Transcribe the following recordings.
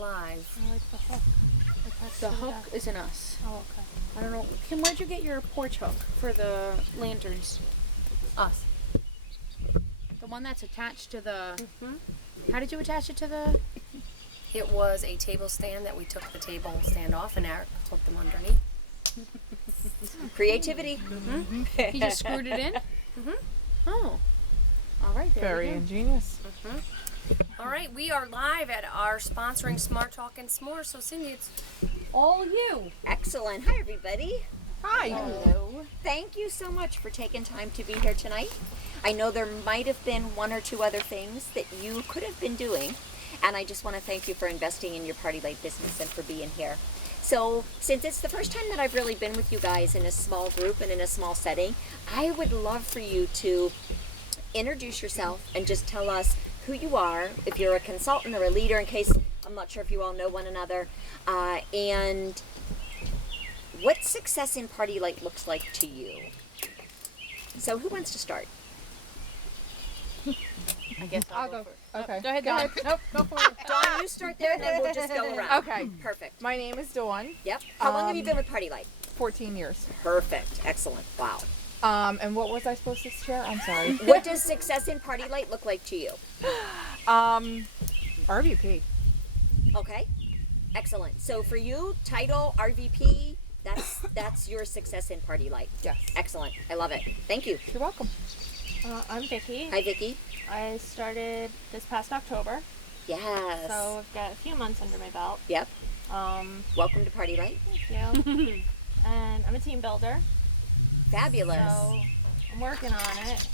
live. I like the hook. Attached The to hook back. isn't us. Oh, okay. I don't know. Kim, where'd you get your porch hook for the lanterns? Us. The one that's attached to the... How did you attach it to the... It was a table stand that we took the table stand off and Eric hooked them underneath. Creativity. He just screwed it in? Oh. All right. There Very we go. ingenious. All right, we are live at our sponsoring Smart Talk and S'mores. So Cindy, it's all you. Excellent. Hi, everybody. Hi. Hello. Thank you so much for taking time to be here tonight. I know there might have been one or two other things that you could have been doing, and I just want to thank you for investing in your Party Light business and for being here. So, since it's the first time that I've really been with you guys in a small group and in a small setting, I would love for you to introduce yourself and just tell us who you are, if you're a consultant or a leader, in case I'm not sure if you all know one another, and what success in Party Light looks like to you. So, who wants to start? I guess I'll go. Okay. Go ahead, Dawn. Nope, go for it. Dawn, you start there, and then we'll just go around. Okay. Perfect. My name is Dawn. Yep. How long have you been with Party Light? 14 years. Perfect. Excellent. Wow. And what was I supposed to share? I'm sorry. What does success in Party Light look like to you? RVP. Okay. Excellent. So for you, title, RVP, that's your success in Party Light. Yes. Excellent. I love it. Thank you. You're welcome. I'm Vicky. Hi, Vicky. I started this past October, Yes. so I've got a few months under my belt. Yep. Um, Welcome to Party Light. thank you. And I'm a team builder, Fabulous. so I'm working on it.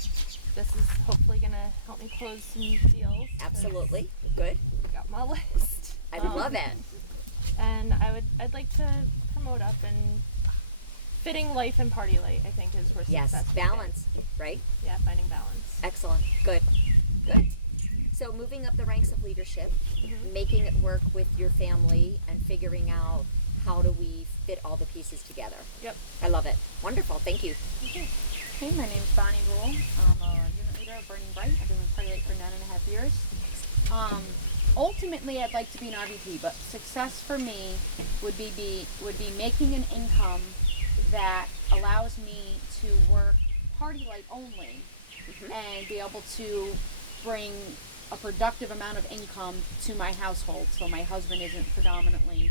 This is hopefully gonna help me close some deals. Absolutely. Good. I got my list. I love it. And I'd like to promote up and fitting life and Party Light, I think, is where Yes. success Balance, right? begins. Yeah, finding balance. Excellent. Good. Good. So moving up the ranks of leadership, making it work with your family and figuring out how do we fit all the pieces together. Yep. I love it. Wonderful. Thank you. Hey, my name's Bonnie Rule. I'm a unit leader of Burning Bright. I've been with Party Light for 9.5 years. Ultimately, I'd like to be an RVP, but success for me would be making an income that allows me to work Party Light only and be able to bring a productive amount of income to my household, so my husband isn't predominantly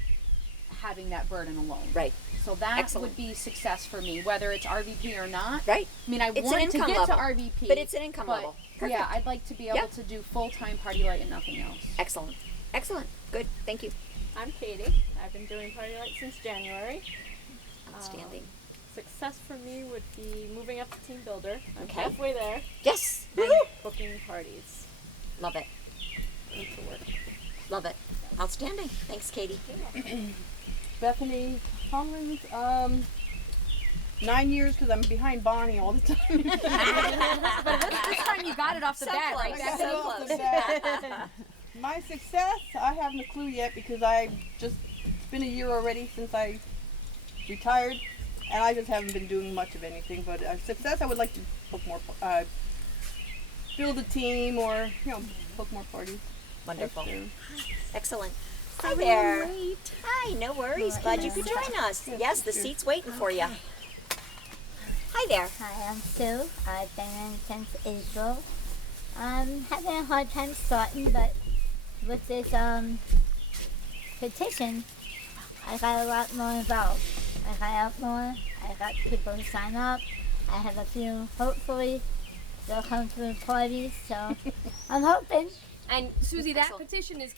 having that burden alone. Right. So that Excellent. would be success for me, whether it's RVP or not. Right. I mean, I It's an want to income get level, to RVP, but it's an income but level. Perfect. yeah, I'd like to be able Yep. to do full-time Party Light and nothing else. Excellent. Excellent. Good. Thank you. I'm Katie. I've been doing Party Light since January. Outstanding. Success for me would be moving up to team builder. I'm Okay. halfway there. Yes. And booking parties. Love it. Need to work. Love it. Outstanding. Thanks, Katie. Bethany Collins, 9 years because I'm behind Bonnie all the time. This time you got it off the So bat, close. right? So close. My success, I haven't a clue yet because it's been a year already since I retired, and I just haven't been doing much of anything. But success, I would like to book more, build a team, or book more parties. Wonderful. Thank you. Excellent. Hi there. Hi, no worries. Glad you could join us. Yes, the seat's waiting for you. Hi there. Hi, I'm Sue. I've been in since April. I'm having a hard time starting, but with this petition, I got a lot more involved. I got out more. I got people to sign up. I have a few, hopefully, they'll come to the parties, so I'm hoping. And Susie, that Excellent. petition is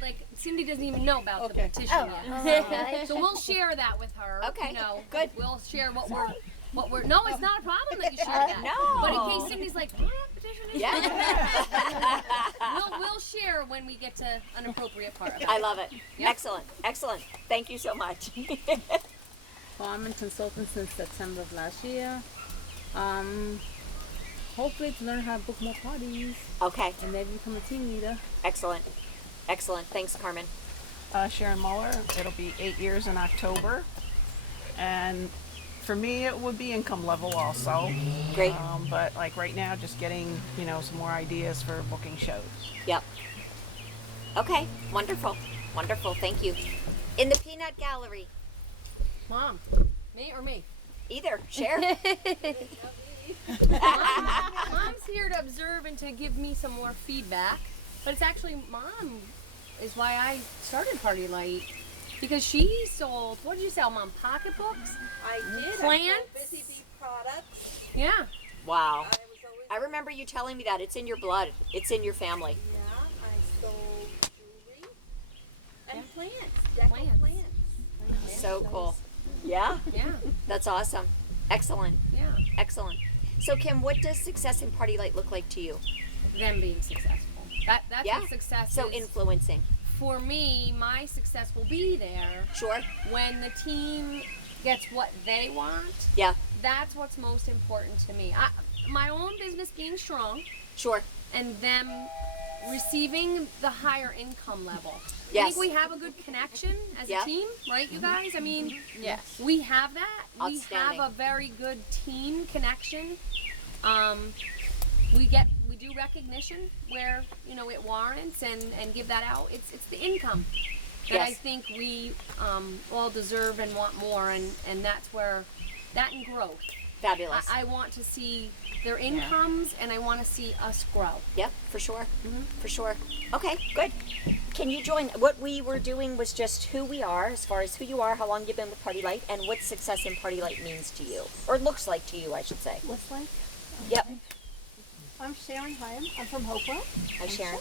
like Cindy doesn't even know about Okay. the petition Oh, yet. alright. So we'll share that with her. Okay, You know, good. We'll share what we're. No, it's not a problem that you share that. No. But in case Cindy's like, what petition is Yeah. that? We'll share when we get to an appropriate part of it. I love it. Excellent. Excellent. Thank you so much. Well, I'm a consultant since September of last year. Hopefully to learn how to book more parties Okay. and maybe become a team leader. Excellent. Excellent. Thanks, Carmen. Sharon Muller. It'll be 8 years in October. And for me, it would be income level also. Great. But like right now, just getting, some more ideas for booking shows. Yep. Okay. Wonderful. Wonderful. Thank you. In the peanut gallery. Mom, me or me? Either. Share. Mom's here to observe and to give me some more feedback. But it's actually Mom is why I started Party Light. Because she sold, what did you sell, Mom? Pocketbooks? I did. Plants? I sold Busy Bee products. Yeah. Wow. I was always. I remember you telling me that. It's in your blood. It's in your family. Yeah, I sold jewelry and plants. Plants. Plants. So cool. Yeah? Yeah. That's awesome. Excellent. Yeah. Excellent. So, Kim, what does success in Party Light look like to you? Them being successful. That's Yeah. what success So is. influencing. For me, my success will be there Sure. when the team gets what they want. Yeah. That's what's most important to me. My own business being strong Sure. and them receiving the higher income level. I Yes. think we have a good connection as Yeah. a team, right, you guys? I mean, Yes. we have that. We Outstanding. have a very good team connection. We do recognition where it warrants and give that out. It's the income that I Yes. think we all deserve and want more, and that's where that and growth. Fabulous. I want to see their incomes, and I want to see us grow. Yep, for sure. For sure. Okay, good. Can you join? What we were doing was just who we are, as far as who you are, how long you've been with Party Light, and what success in Party Light means to you, or looks like to you, I should say. Looks like. Yep. I'm Sharon Hyam. I'm from Hopewell. Hi, Sharon.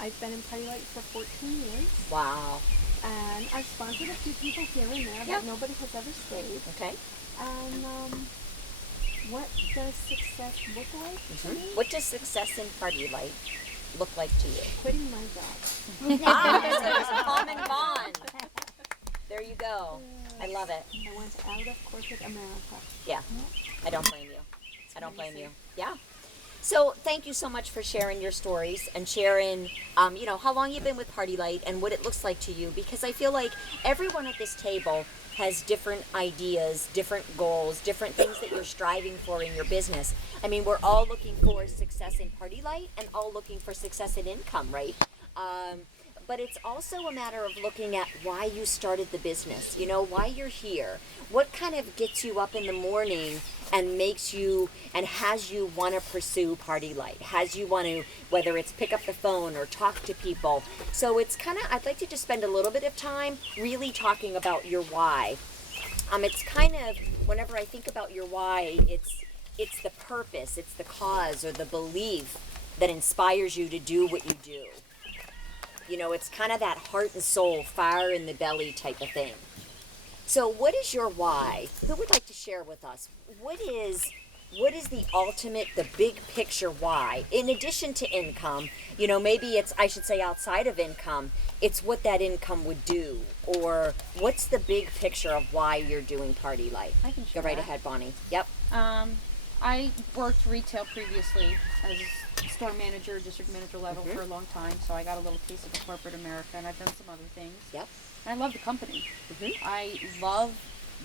I've been in Party Light for 14 years, Wow. and I've sponsored a few people here and there, Yeah. but nobody has ever stayed. Okay. And what does success look like to me? What does success in Party Light look like to you? Quitting my job. There's a common bond. There you go. I love it. I went out of corporate America. Yeah. I don't blame you. I don't blame you. Yeah. So thank you so much for sharing your stories and sharing, how long you've been with Party Light and what it looks like to you. Because I feel like everyone at this table has different ideas, different goals, different things that you're striving for in your business. I mean, we're all looking for success in Party Light and all looking for success in income, right? But it's also a matter of looking at why you started the business, why you're here. What kind of gets you up in the morning and makes you and has you want to pursue Party Light, has you want to, whether it's pick up the phone or talk to people. So it's I'd like to just spend a little bit of time really talking about your why. It's whenever I think about your why, it's the purpose, it's the cause or the belief that inspires you to do what you do. It's kind of that heart and soul, fire in the belly type of thing. So what is your why? Who would like to share with us? What is the ultimate, the big picture why? In addition to income, maybe it's, I should say outside of income, it's what that income would do. Or what's the big picture of why you're doing Party Light? I can Go share right that. ahead, Bonnie. Yep. I worked retail previously as a store manager, district manager level for a long time, so I got a little taste of the corporate America, and I've done some other things. Yep. And I love the company. I love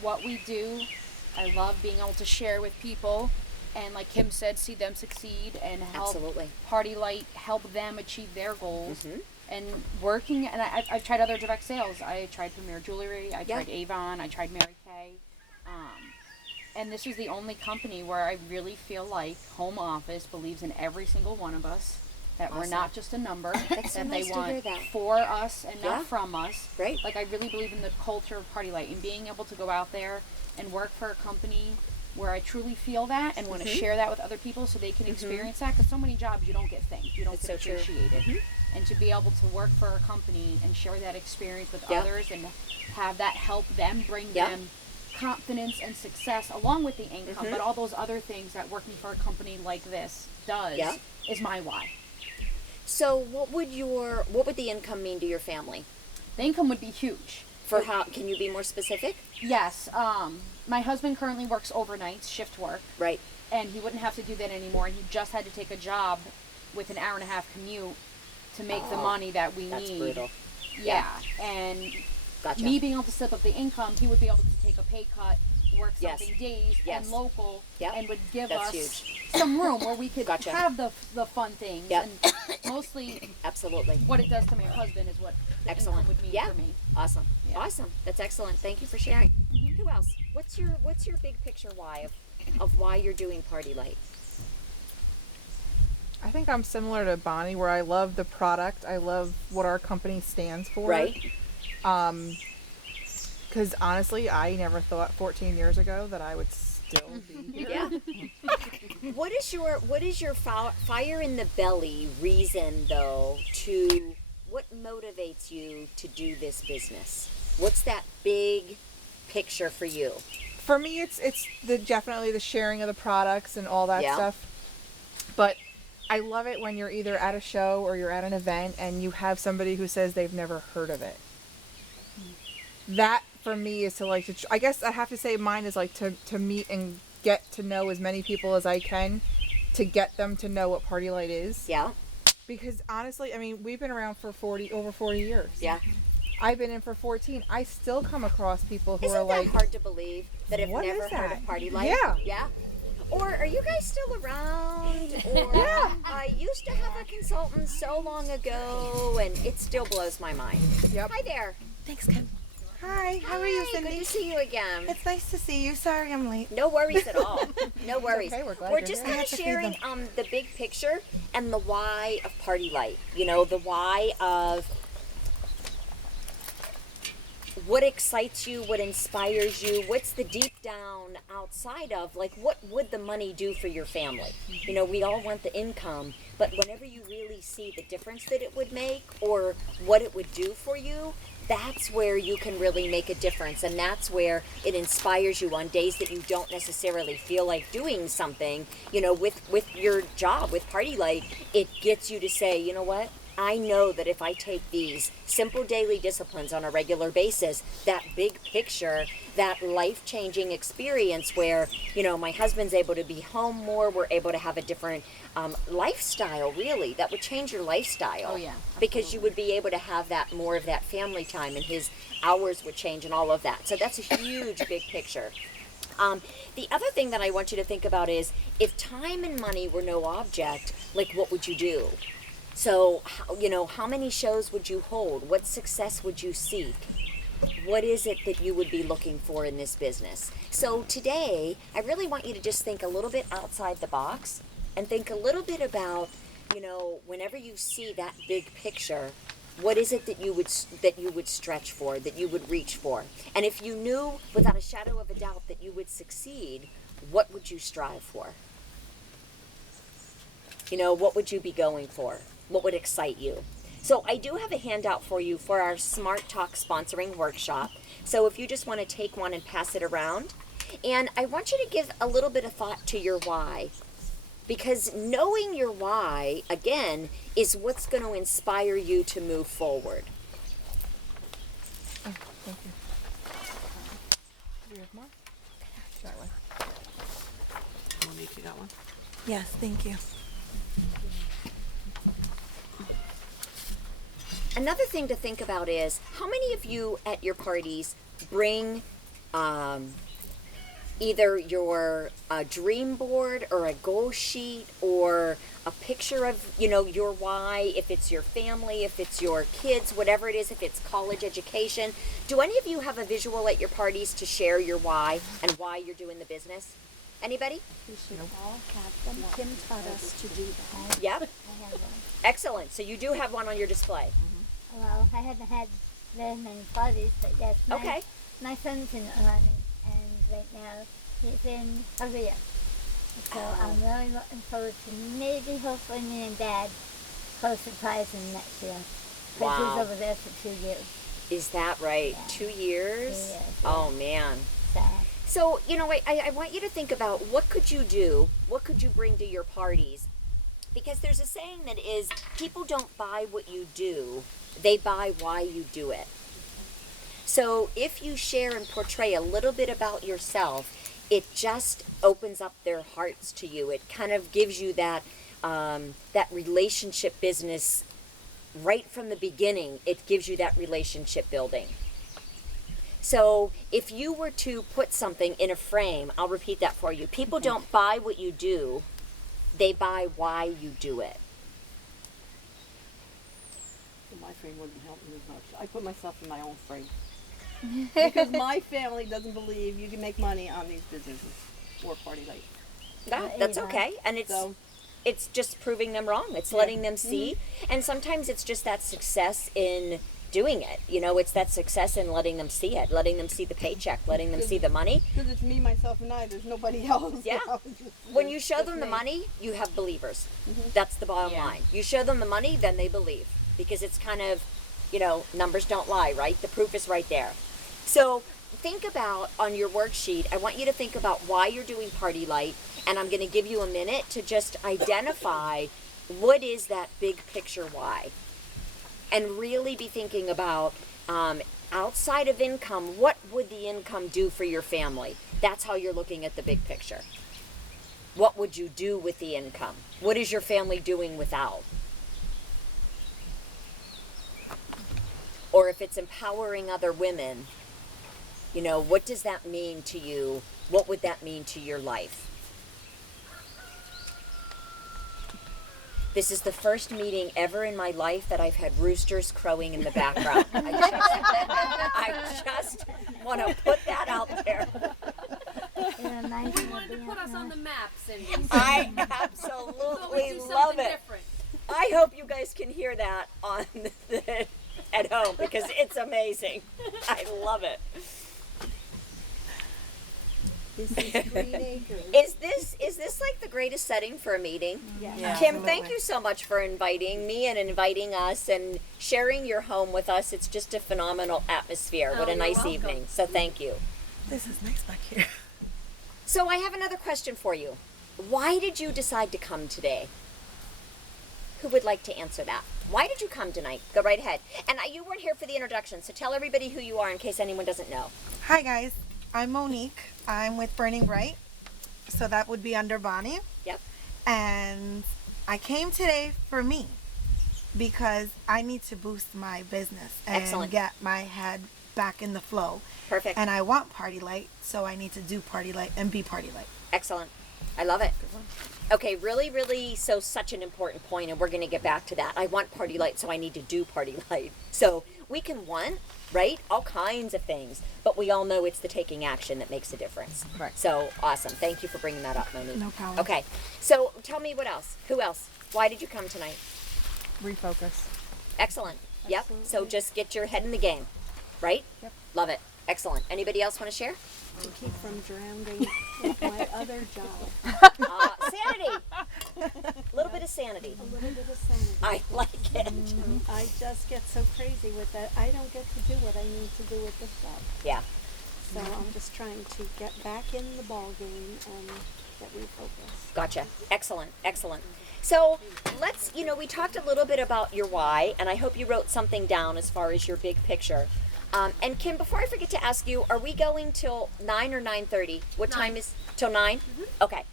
what we do. I love being able to share with people, and like Kim said, see them succeed and help Absolutely. Party Light help them achieve their goals. And working, and I've tried other direct sales. I tried Premier Jewelry, I tried Avon, I tried Mary Kay. And this is the only company where I really feel like Home Office believes in every single one of us. That we're not just a number. That's so that nice they to hear want that. for us and Yeah. not from us. Right. Like I really believe in the culture of Party Light and being able to go out there and work for a company where I truly feel that and want to share that with other people so they can experience that. Because so many jobs you don't get thanked, you don't That's get so true. appreciated. And to be able to work for a company and share that experience with Yeah. others and have that help them bring Yeah. them confidence and success along with the income, but all those other things that working for a company like this does Yeah. is my why. So what would the income mean to your family? The income would be huge. For how, can you be more specific? Yes, my husband currently works overnights, shift work, Right. and he wouldn't have to do that anymore, and he just had to take a job with an hour-and-a-half commute to make the money that we That's need. brutal. Yeah, and Gotcha. me being able to step up the income, he would be able to take a pay cut work Yes. something days Yes. and local, Yep. and would give That's us huge. some room where we could Gotcha. have the fun things. Yep. And mostly Absolutely. what it does to my husband is what the Excellent. income would mean Yeah. for me. Awesome. Yeah. Awesome. That's excellent. Thank you for sharing. Who else? What's your big picture why of why you're doing Party Light? I think I'm similar to Bonnie, where I love the product. I love what our company stands for. Right. Because honestly, I never thought 14 years ago that I would still be here. Yeah. What is your fire in the belly reason though to what motivates you to do this business? What's that big picture for you? For me, it's definitely the sharing of the products and all that Yeah. stuff. But I love it when you're either at a show or you're at an event and you have somebody who says they've never heard of it. That for me is to I guess I have to say mine is like to meet and get to know as many people as I can to get them to know what Party Light is. Yeah. Because honestly, I mean, we've been around for over 40 years. Yeah. I've been in for 14. I still come across people who Isn't are that like, hard to believe that have "What never is heard that?" of Party Light? Yeah. Yeah. Or are you guys still around? Or Yeah. I used to have a consultant so long ago, and it still blows my mind. Yep. Hi there. Thanks, Kim. Hi, how are you, Hi, Cindy? Good to see you again. It's nice to see you. Sorry I'm late. No worries at all. No worries. okay, we're glad We're you're just here. kind I of have to feed sharing the big picture and the why of Party Light. You know, the why of what excites you, what inspires you, what's the deep down outside of, like, what would the money do for your family? You know, we all want the income, but whenever you really see the difference that it would make or what it would do for you, that's where you can really make a difference, and that's where it inspires you on days that you don't necessarily feel like doing something. You know, with your job, with Party Light, it gets you to say, you know what? I know that if I take these simple daily disciplines on a regular basis, that big picture, that life-changing experience where, you know, my husband's able to be home more, we're able to have a different lifestyle, really, that would change your lifestyle. Oh, yeah, Because you would be able to have that more of that family time, and his hours would change and all of that. So that's a huge big picture. The other thing that I want you to think about is if time and money were no object, like what would you do? So, you know, how many shows would you hold? What success would you seek? What is it that you would be looking for in this business? So today, I really want you to just think a little bit outside the box and think a little bit about, you know, whenever you see that big picture, what is it that you would stretch for, that you would reach for? And if you knew without a shadow of a doubt that you would succeed, what would you strive for? You know, what would you be going for? What would excite you? So I do have a handout for you for our Smart Talk sponsoring workshop. So if you just want to take one and pass it around. And I want you to give a little bit of thought to your why. Because knowing your why, again, is what's going to inspire you to move forward. Oh, thank you. Do we have more? That way. Monique, you got one? Yes, thank you. Another thing to think about is how many of you at your parties bring either your dream board or a goal sheet or a picture of, you know, your why, if it's your family, if it's your kids, whatever it is, if it's college education. Do any of you have a visual at your parties to share your why and why you're doing the business? Anybody? We should all have them. Kim taught us to do that. Yep. I have one. Excellent. So you do have one on your display. Well, I haven't had very many parties, but yes, Okay. my son's in the Army, and right now he's in Korea. So I'm really looking forward to maybe, hopefully, me and Dad go surprise him next year. Because Wow. he's over there for 2 years. Is that right? Yeah. 2 years? 2 years, Oh, man. So, So, you know, I want you to think about what could you do? What could you bring to your parties? Because there's a saying that is, people don't buy what you do, they buy why you do it. So if you share and portray a little bit about yourself, it just opens up their hearts to you. It kind of gives you that that relationship business right from the beginning. It gives you that relationship building. So if you were to put something in a frame, I'll repeat that for you. People don't buy what you do, they buy why you do it. My frame wouldn't help me as much. I put myself in my own frame. Because my family doesn't believe you can make money on these businesses or Party Light. That's okay. And it's just proving them wrong. It's letting them see. And sometimes it's just that success in doing it. You know, it's that success in letting them see it, letting them see the paycheck, letting them see the money. Because it's me, myself, and I. There's nobody else. Yeah. When you show them the money, you have believers. That's the bottom line. You show them the money, then they believe. Because it's kind of, you know, numbers don't lie, right? The proof is right there. So think about on your worksheet, I want you to think about why you're doing Party Light, and I'm going to give you a minute to just identify what is that big picture why. And really be thinking about outside of income, what would the income do for your family? That's how you're looking at the big picture. What would you do with the income? What is your family doing without? Or if it's empowering other women, you know, what does that mean to you? What would that mean to your life? This is the first meeting ever in my life that I've had roosters crowing in the background. I just want to put that out there. You wanted to put us on the map, Cindy. I absolutely love it. Different. I hope you guys can hear that on at home because it's amazing. I love it. This is Green Acres. Is this like the greatest setting for a meeting? Yeah. Kim, thank you so much for inviting me and inviting us and sharing your home with us. It's just a phenomenal atmosphere. What a nice evening. So thank you. This is nice back here. So I have another question for you. Why did you decide to come today? Who would like to answer that? Why did you come tonight? Go right ahead. And you weren't here for the introduction, so tell everybody who you are in case anyone doesn't know. Hi guys, I'm Monique. I'm with Burning Bright, so that would be under Bonnie. Yep. And I came today for me because I need to boost my business and get my head back in the flow. Perfect. And I want Party Light, so I need to do Party Light and be Party Light. Excellent. I love it. Okay, really, so such an important point, and we're going to get back to that. I want Party Light, so I need to do Party Light. So we can want, right, all kinds of things, but we all know it's the taking action that makes a difference. Right. So awesome. Thank you for bringing that up, Monique. No problem. Okay, so tell me what else. Who else? Why did you come tonight? Refocus. Excellent. Yep. So just get your head in the game, right? Yep. Love it. Excellent. Anybody else want to share? To keep from drowning with my other job. Sanity. A little bit of sanity. A little bit of sanity. I like it. I just get so crazy with that. I don't get to do what I need to do with this job. Yeah. So I'm just trying to get back in the ball game and get refocused. Gotcha. Excellent. Excellent. So let's, we talked a little bit about your why, and I hope you wrote something down as far as your big picture. And Kim, before I forget to ask you, are we going till 9 or 9:30? What time is till 9? Mm-hmm. Okay.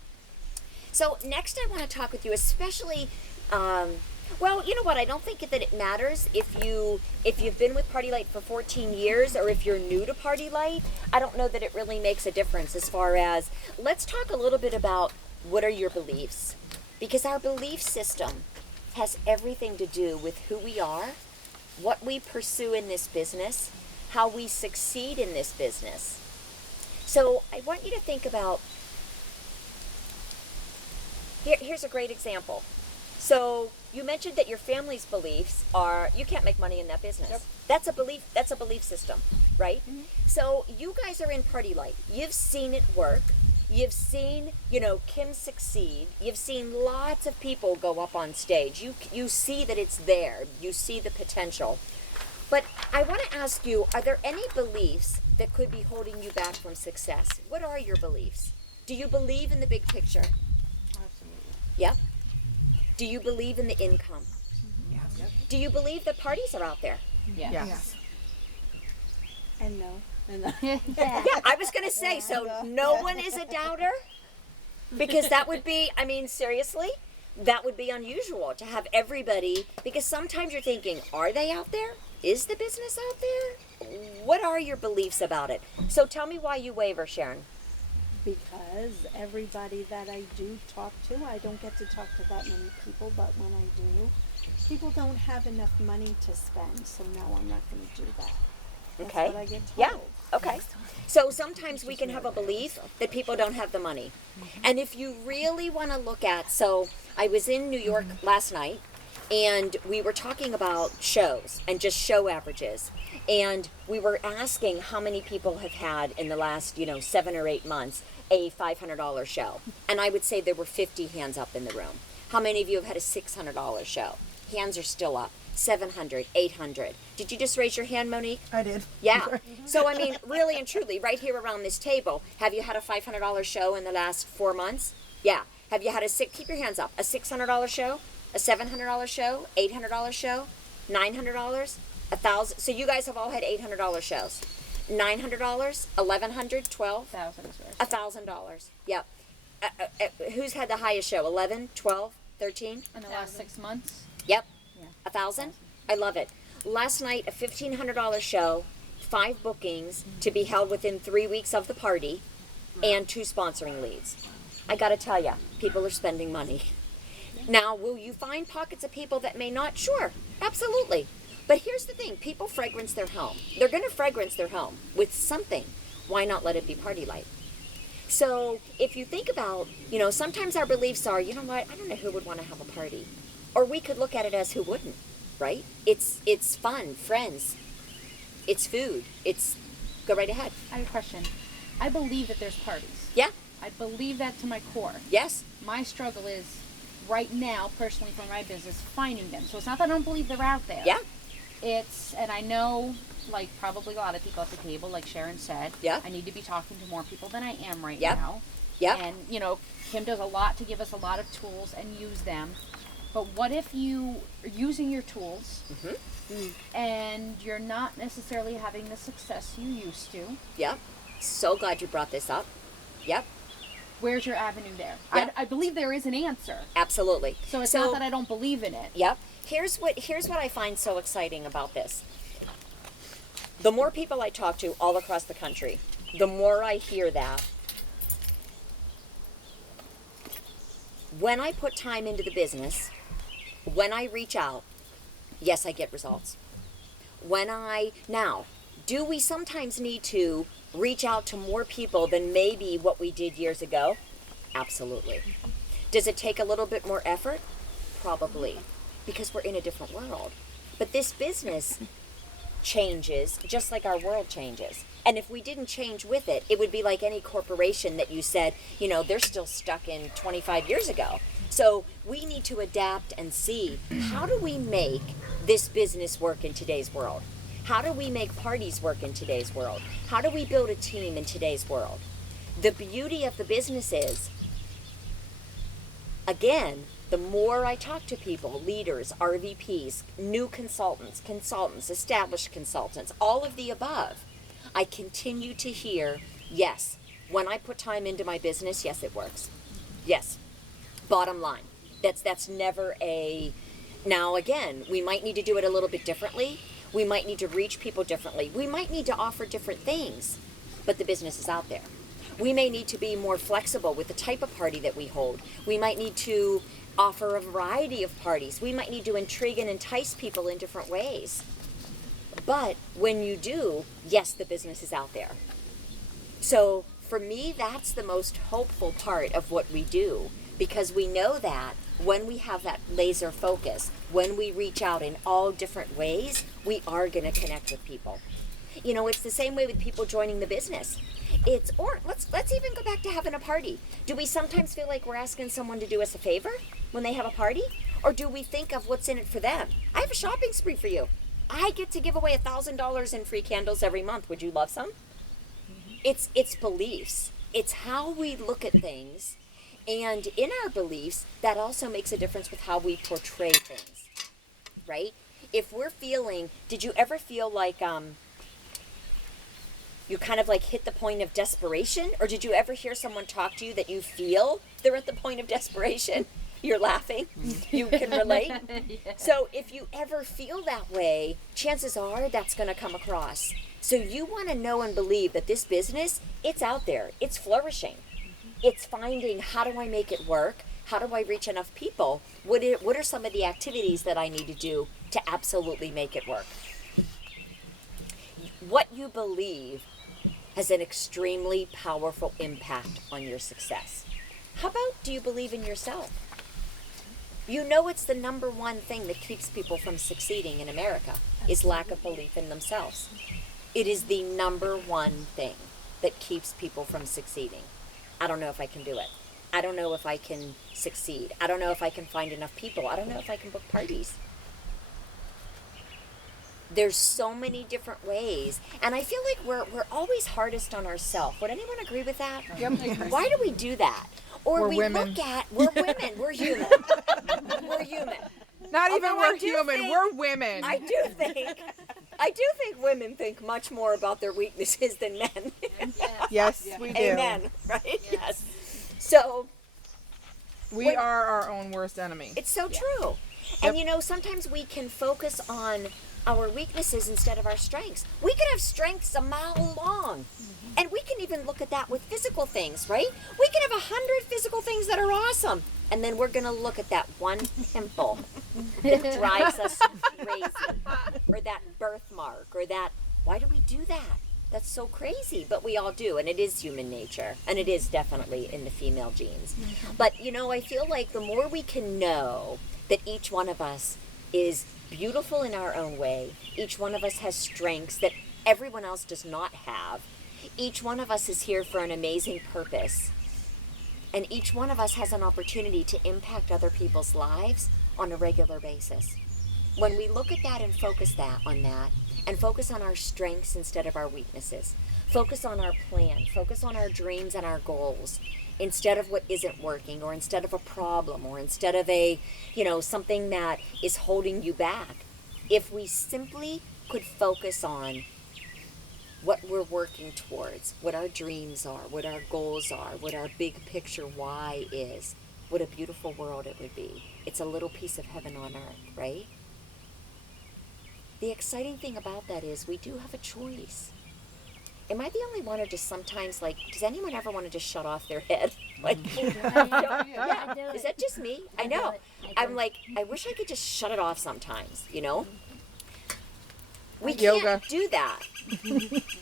So next I want to talk with you, especially, well, you know what? I don't think that it matters if you've been with Party Light for 14 years or if you're new to Party Light. I don't know that it really makes a difference as far as, let's talk a little bit about what are your beliefs. Because our belief system has everything to do with who we are, what we pursue in this business, how we succeed in this business. So I want you to think about, here's a great example. So you mentioned that your family's beliefs are, you can't make money in that business. Yep. That's a belief system, right? Mm-hmm. So you guys are in Party Light. You've seen it work. You've seen, Kim succeed. You've seen lots of people go up on stage. You see that it's there. You see the potential. But I want to ask you, are there any beliefs that could be holding you back from success? What are your beliefs? Do you believe in the big picture? Absolutely. Yep. Do you believe in the income? Yes. Yep. Do you believe that parties are out there? Yes. And no. Yeah, I was going to say, so no one is a doubter? Because that would be, seriously, that would be unusual to have everybody, because sometimes you're thinking, are they out there? Is the business out there? what are your beliefs about it? So tell me why you waver, Sharon. Because everybody that I do talk to, I don't get to talk to that many people, but when I do, people don't have enough money to spend, so no, I'm not going to do that. That's Okay. what I get told. Yeah. Okay. So sometimes we can have a belief that people don't have the money. And if you really want to look at, so I was in New York last night and we were talking about shows and just show averages. And we were asking how many people have had in the last, 7 or 8 months a $500 show. And I would say there were 50 hands up in the room. How many of you have had a $600 show? Hands are still up. 700, 800. Did you just raise your hand, Monique? I did. Yeah. So, I mean, really and truly, right here around this table, have you had a $500 show in the last 4 months? Yeah. Have you had keep your hands up, a $600 show, a $700 show, $800 show, $900, $1,000? So you guys have all had $800 shows. $900, $1,100, $12? $1,000. Yep. Who's had the highest show? 11, 12, 13? In the last 6 months? Yep. 1,000? I love it. Last night, a $1,500 show, 5 bookings to be held within 3 weeks of the party, and 2 sponsoring leads. I gotta tell you, people are spending money. Now, will you find pockets of people that may not? Sure, absolutely. But here's the thing, people fragrance their home. They're gonna fragrance their home with something. Why not let it be Party Light? So if you think about, sometimes our beliefs are, you know what, I don't know who would want to have a party. Or we could look at it as who wouldn't, right? It's fun, friends. It's food. Go right ahead. I have a question. I believe that there's parties. Yeah. I believe that to my core. Yes. My struggle is, right now, personally for my business, finding them. So it's not that I don't believe they're out there. Yeah. And I know, like probably a lot of people at the table, like Sharon said, yeah. I need to be talking to more people than I am right yep. now. Yep. And, Kim does a lot to give us a lot of tools and use them. But what if you are using your tools and you're not necessarily having the success you used to? Yep. So glad you brought this up. Yep. Where's your avenue there? Yep. I believe there is an answer. Absolutely. So it's not that I don't believe in it. Yep. Here's what I find so exciting about this. The more people I talk to all across the country, the more I hear that when I put time into the business, when I reach out, yes, I get results. Now, do we sometimes need to reach out to more people than maybe what we did years ago? Absolutely. Does it take a little bit more effort? Probably, because we're in a different world. But this business changes just like our world changes. And if we didn't change with it, it would be like any corporation that you said, they're still stuck in 25 years ago. So we need to adapt and see, how do we make this business work in today's world? How do we make parties work in today's world? How do we build a team in today's world? The beauty of the business is, again, the more I talk to people, leaders, RVPs, new consultants, established consultants, all of the above, I continue to hear, yes, when I put time into my business, yes, it works. Yes. Bottom line. That's never now again, we might need to do it a little bit differently. We might need to reach people differently. We might need to offer different things, but the business is out there. We may need to be more flexible with the type of party that we hold. We might need to offer a variety of parties. We might need to intrigue and entice people in different ways. But when you do, yes, the business is out there. So for me, that's the most hopeful part of what we do, because we know that when we have that laser focus, when we reach out in all different ways, we are going to connect with people. It's the same way with people joining the business. Let's even go back to having a party. Do we sometimes feel like we're asking someone to do us a favor when they have a party? Or do we think of what's in it for them? I have a shopping spree for you. I get to give away $1,000 in free candles every month. Would you love some? It's beliefs. It's how we look at things. And in our beliefs, that also makes a difference with how we portray things, right? If we're feeling, did you ever feel like you kind of like hit the point of desperation? Or did you ever hear someone talk to you that you feel they're at the point of desperation? You're laughing. You can relate. Yeah. So if you ever feel that way, chances are that's going to come across. So you want to know and believe that this business, it's out there, it's flourishing. It's finding, how do I make it work? How do I reach enough people? What are some of the activities that I need to do to absolutely make it work? What you believe has an extremely powerful impact on your success. How about, do you believe in yourself? You know, it's the number one thing that keeps people from succeeding in America is lack of belief in themselves. It is the number one thing that keeps people from succeeding. I don't know if I can do it. I don't know if I can succeed. I don't know if I can find enough people. I don't know if I can book parties. There's so many different ways. And I feel like we're always hardest on ourselves. Would anyone agree with that? Yep. Why do we do that? Or We're we women. look at, we're women, we're human. We're human. Not even Although I we're do human, think- we're women. I do think women think much more about their weaknesses than men. Yes, we do. Amen, right? Yes. So We are our own worst enemy. it's so true. And you know, sometimes we can focus on our weaknesses instead of our strengths. We can have strengths a mile long. And we can even look at that with physical things, right? We can have 100 physical things that are awesome. And then we're going to look at that one pimple that drives us crazy. Or that birthmark. Or that, why do we do that? That's so crazy. But we all do. And it is human nature. And it is definitely in the female genes. But, you know, I feel like the more we can know that each one of us is beautiful in our own way. Each one of us has strengths that everyone else does not have. Each one of us is here for an amazing purpose. And each one of us has an opportunity to impact other people's lives on a regular basis. When we look at that and focus on that, and focus on our strengths instead of our weaknesses, focus on our plan, focus on our dreams and our goals, instead of what isn't working, or instead of a problem, or instead of something that is holding you back. If we simply could focus on what we're working towards, what our dreams are, what our goals are, what our big picture why is, what a beautiful world it would be. It's a little piece of heaven on earth, right? The exciting thing about that is we do have a choice. Am I the only one, or just sometimes, does anyone ever want to just shut off their head? Yeah. Is that just me? I know. I'm like, I wish I could just shut it off sometimes, you know? We can't do that.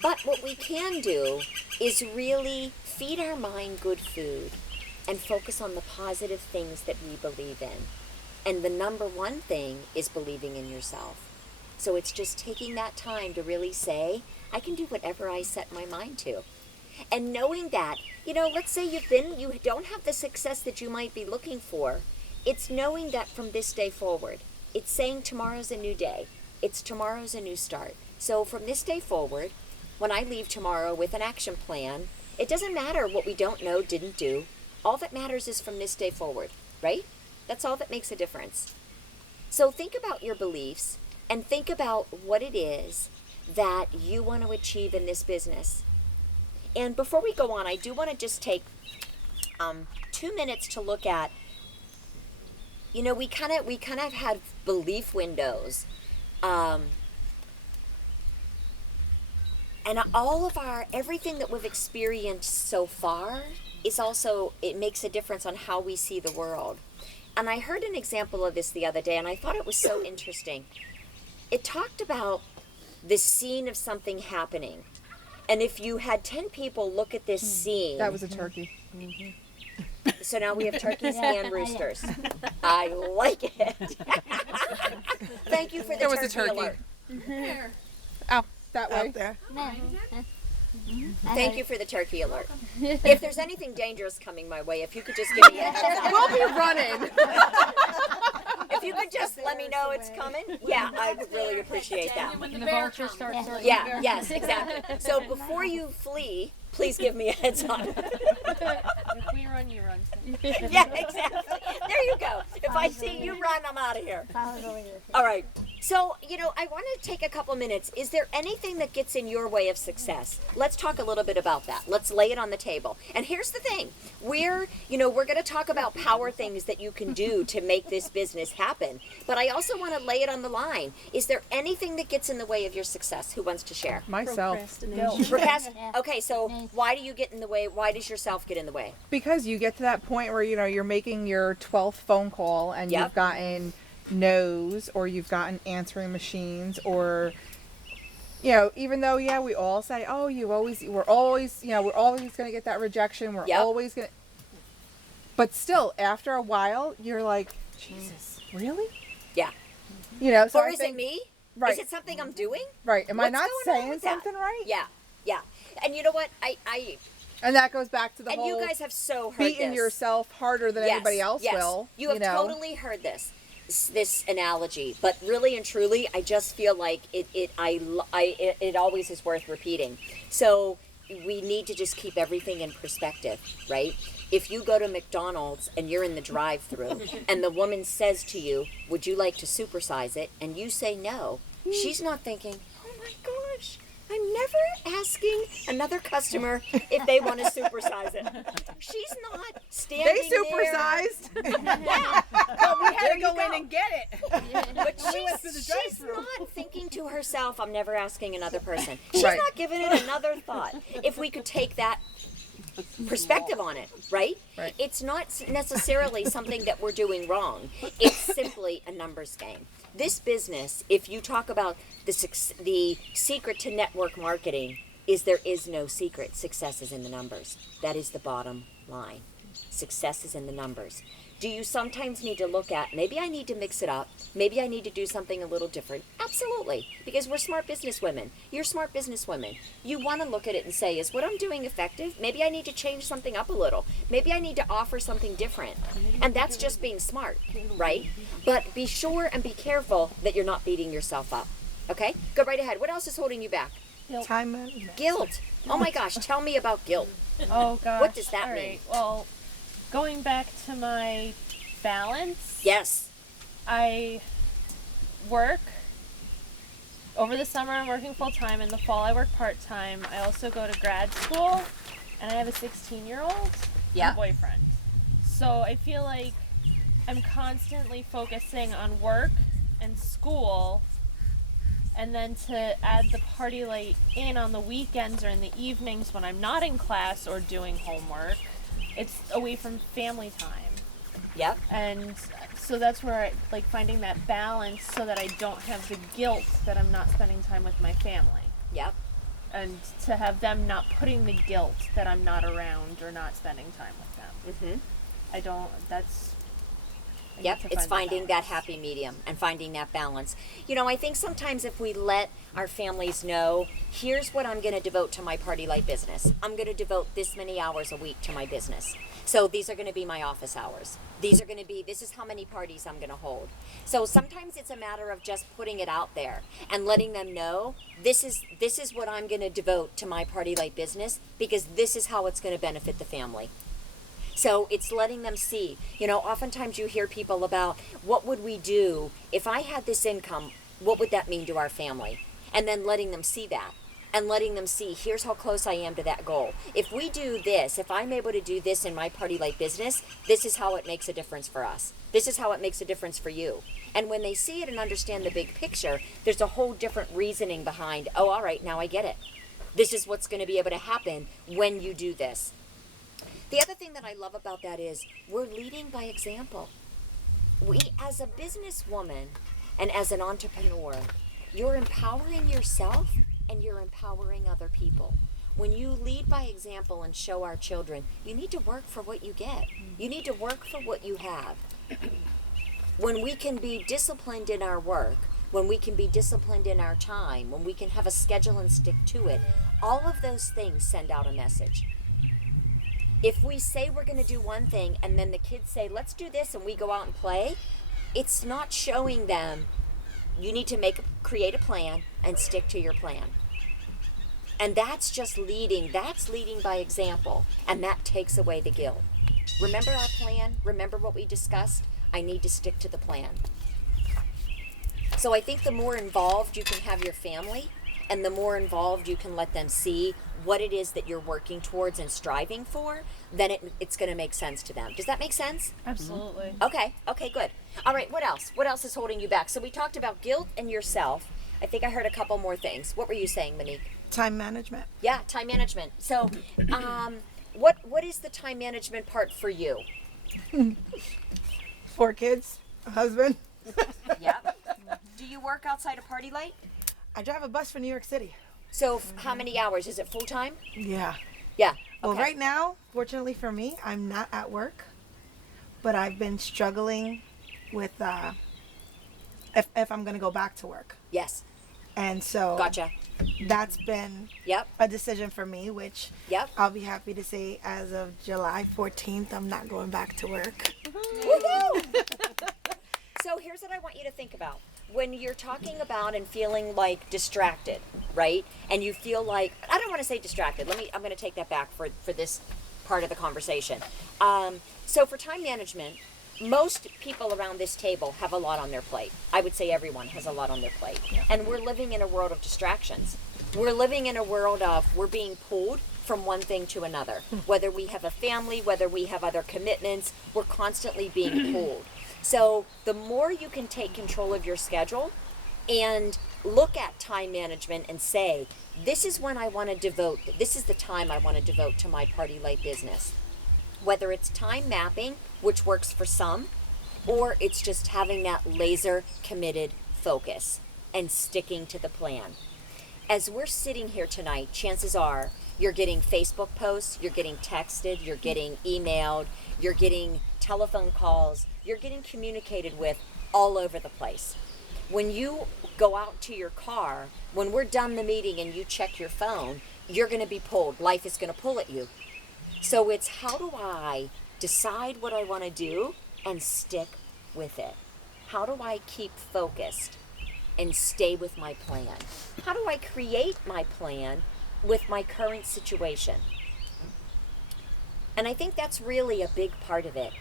But what we can do is really feed our mind good food and focus on the positive things that we believe in. And the number one thing is believing in yourself. So it's just taking that time to really say, I can do whatever I set my mind to. And knowing that, let's say you don't have the success that you might be looking for. It's knowing that from this day forward. It's saying tomorrow's a new day. It's tomorrow's a new start. So from this day forward, when I leave tomorrow with an action plan, it doesn't matter what we don't know, didn't do. All that matters is from this day forward, right? That's all that makes a difference. So think about your beliefs and think about what it is that you want to achieve in this business. And before we go on, I do want to just take 2 minutes to look at, we kind of had belief windows. And everything that we've experienced so far is also, it makes a difference on how we see the world. And I heard an example of this the other day, and I thought it was so interesting. It talked about the scene of something happening. And if you had 10 people look at this scene. That was a turkey. So now we have turkeys and roosters. I like it. Thank you for the There was turkey a turkey. alert. Here. Oh, that way. Out there. Thank you for the turkey alert. If there's anything dangerous coming my way, if you could just give me a heads up. We'll be running. If you could just let me know it's coming, yeah, I would really appreciate that. When the vulture starts Yeah, yes, exactly. So before you flee, please give me a heads up. If we run, you run. Yeah, exactly. There you go. If I see you run, I'm out of here. All right. So, I want to take a couple minutes. Is there anything that gets in your way of success? Let's talk a little bit about that. Let's lay it on the table. And here's the thing. We're going to talk about power things that you can do to make this business happen. But I also want to lay it on the line. Is there anything that gets in the way of your success? Who wants to share? Myself. Okay, so why do you get in the way? Why does yourself get in the way? Because you get to that point where, you're making your 12th phone call and you've gotten no's, or you've gotten answering machines, or even though we all say, oh, we're always going to get that rejection, we're always going to, but still after a while you're like, Jesus, really? So or is it me? Is it something I'm doing? Am I not saying something right? Yeah. And you know what, I and that goes back to the and whole, you guys have so heard beating this. yourself harder than anybody else will. You have totally heard this analogy, but really and truly, I just feel like it always is worth repeating. So we need to just keep everything in perspective, right? If you go to McDonald's and you're in the drive-thru and the woman says to you, would you like to supersize it? And you say no, she's not thinking, oh my gosh, I'm never asking another customer if they want to supersize it. She's not standing They supersized. Yeah. But we had to go in and get it. But she's not thinking to herself, I'm never asking another person. She's not giving it another thought. If we could take that perspective on it, right? It's not necessarily something that we're doing wrong. It's simply a numbers game. This business, if you talk about the secret to network marketing, there is no secret. Success is in the numbers. That is the bottom line. Success is in the numbers. Do you sometimes need to look at, maybe I need to mix it up, maybe I need to do something a little different? Absolutely, because we're smart business women. You're smart business women. You want to look at it and say, is what I'm doing effective? Maybe I need to change something up a little. Maybe I need to offer something different. And that's just being smart, right? But be sure and be careful that you're not beating yourself up, okay? Go right ahead. What else is holding you back? Time management. Guilt. Oh my gosh, tell me about guilt. Oh gosh. What does that All mean? right. Well, going back to my balance. Yes. I work. Over the summer, I'm working full time. In the fall, I work part time. I also go to grad school, and I have a 16-year-old and a boyfriend. So I feel like I'm constantly focusing on work and school, and then to add the party light in on the weekends or in the evenings when I'm not in class or doing homework, it's away from family time. Yep. And so that's where finding that balance so that I don't have the guilt that I'm not spending time with my family. Yep. And to have them not putting the guilt that I'm not around or not spending time with them. Yep, it's finding that happy medium and finding that balance. I think sometimes if we let our families know, here's what I'm going to devote to my Party Light business. I'm going to devote this many hours a week to my business. So these are going to be my office hours. This is how many parties I'm going to hold. So sometimes it's a matter of just putting it out there and letting them know, this is what I'm going to devote to my Party Light business because this is how it's going to benefit the family. So it's letting them see. Oftentimes you hear people about, what would we do if I had this income? What would that mean to our family? And then letting them see that. And letting them see, here's how close I am to that goal. If we do this, if I'm able to do this in my Party Light business, this is how it makes a difference for us. This is how it makes a difference for you. And when they see it and understand the big picture, there's a whole different reasoning behind, oh, all right, now I get it. This is what's going to be able to happen when you do this. The other thing that I love about that is we're leading by example. We, as a businesswoman and as an entrepreneur, you're empowering yourself and you're empowering other people. When you lead by example and show our children, you need to work for what you get. You need to work for what you have. When we can be disciplined in our work, when we can be disciplined in our time, when we can have a schedule and stick to it, all of those things send out a message. If we say we're going to do one thing and then the kids say, let's do this, and we go out and play, it's not showing them you need to create a plan and stick to your plan. And that's just leading. That's leading by example, and that takes away the guilt. Remember our plan? Remember what we discussed? I need to stick to the plan. So I think the more involved you can have your family, and the more involved you can let them see what it is that you're working towards and striving for, then it's going to make sense to them. Does that make sense? Absolutely. Okay, good. All right, what else? What else is holding you back? So we talked about guilt and yourself. I think I heard a couple more things. What were you saying, Monique? Time management. Yeah, time management. So what is the time management part for you? 4 kids, a husband. Yep. Do you work outside of Party Light? I drive a bus for New York City. So how many hours? Is it full time? Yeah. Yeah. Well, okay. right now, fortunately for me, I'm not at work, but I've been struggling with if I'm going to go back to work. Yes. And so Gotcha. That's been Yep. a decision for me, which Yep. I'll be happy to say as of July 14th, I'm not going back to work. Woohoo! So here's what I want you to think about. When you're talking about and feeling like distracted, right? And you feel like, I don't want to say distracted. I'm going to take that back for this part of the conversation. So for time management, most people around this table have a lot on their plate. I would say everyone has a lot on their plate. And we're living in a world of distractions. We're living in a world of we're being pulled from one thing to another. Whether we have a family, whether we have other commitments, we're constantly being pulled. So the more you can take control of your schedule and look at time management and say, this is when I want to devote, this is the time I want to devote to my Party Light business. Whether it's time mapping, which works for some, or it's just having that laser committed focus and sticking to the plan. As we're sitting here tonight, chances are you're getting Facebook posts, you're getting texted, you're getting emailed, you're getting telephone calls, you're getting communicated with all over the place. When you go out to your car, when we're done the meeting and you check your phone, you're going to be pulled. Life is going to pull at you. So it's how do I decide what I want to do and stick with it? How do I keep focused and stay with my plan? How do I create my plan with my current situation? And I think that's really a big part of it.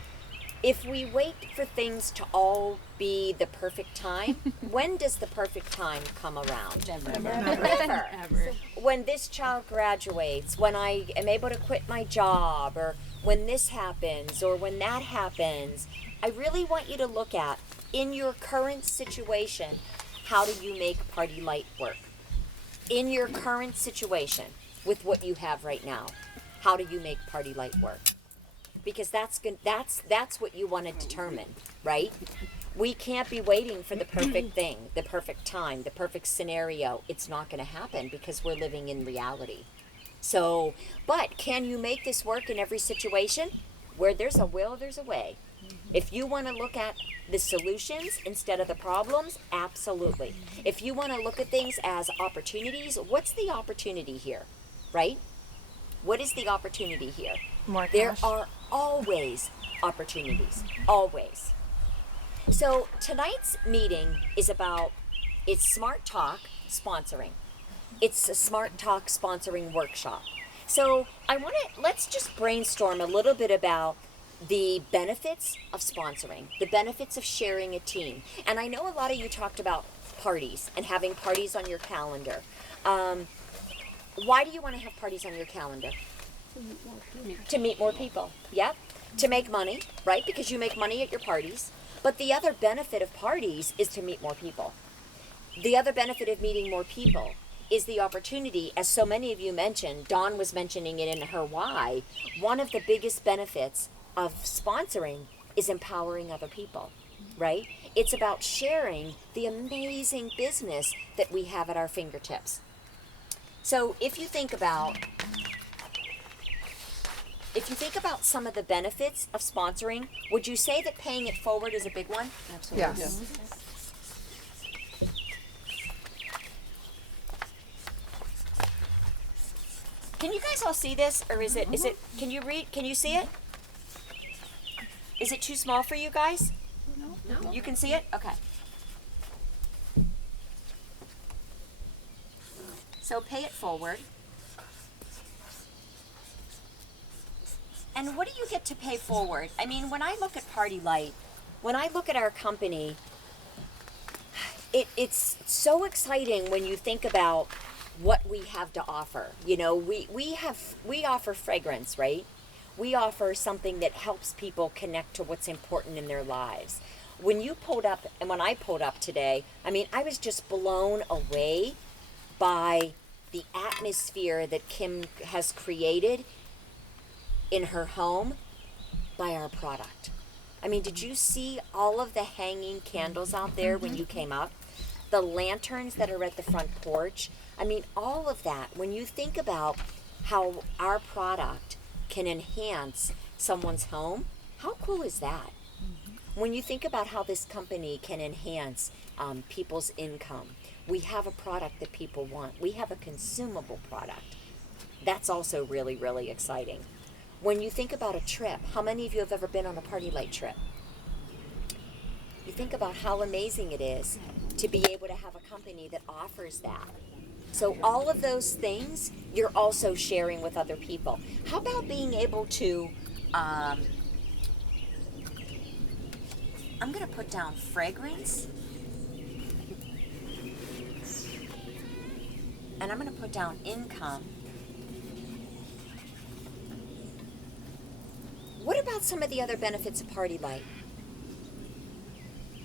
If we wait for things to all be the perfect time, when does the perfect time come around? Never. When this child graduates, when I am able to quit my job, or when this happens, or when that happens, I really want you to look at, in your current situation, how do you make Party Light work? In your current situation, with what you have right now, how do you make Party Light work? Because that's what you want to determine, right? We can't be waiting for the perfect thing, the perfect time, the perfect scenario. It's not going to happen because we're living in reality. So, but can you make this work in every situation? Where there's a will, there's a way. If you want to look at the solutions instead of the problems, absolutely. If you want to look at things as opportunities, what's the opportunity here, right? What is the opportunity here? More cash. There are always opportunities, always. So tonight's meeting is about, it's Smart Talk sponsoring. It's a Smart Talk sponsoring workshop. So let's just brainstorm a little bit about the benefits of sponsoring, the benefits of sharing a team. And I know a lot of you talked about parties and having parties on your calendar. Why do you want to have parties on your calendar? To meet more people. Yep. To make money, right? Because you make money at your parties. But the other benefit of parties is to meet more people. The other benefit of meeting more people is the opportunity, as so many of you mentioned, Dawn was mentioning it in her why, one of the biggest benefits of sponsoring is empowering other people, right? It's about sharing the amazing business that we have at our fingertips. So if you think about some of the benefits of sponsoring, would you say that paying it forward is a big one? Absolutely. Yes. Can you guys all see this, or is it, can you read, can you see it? Is it too small for you guys? No. You can see it? Okay. So pay it forward. And what do you get to pay forward? I mean, when I look at Party Light, when I look at our company, it's so exciting when you think about what we have to offer. You know, we offer fragrance, right? We offer something that helps people connect to what's important in their lives. When you pulled up, and when I pulled up today, I mean, I was just blown away by the atmosphere that Kim has created in her home by our product. I mean, did you see all of the hanging candles out there when you came up? The lanterns that are at the front porch. I mean, all of that. When you think about how our product can enhance someone's home, how cool is that? When you think about how this company can enhance people's income, we have a product that people want. We have a consumable product. That's also really, really exciting. When you think about a trip, how many of you have ever been on a Party Light trip? You think about how amazing it is to be able to have a company that offers that. So all of those things, you're also sharing with other people. How about being able to, I'm going to put down fragrance. And I'm going to put down income. What about some of the other benefits of Party Light?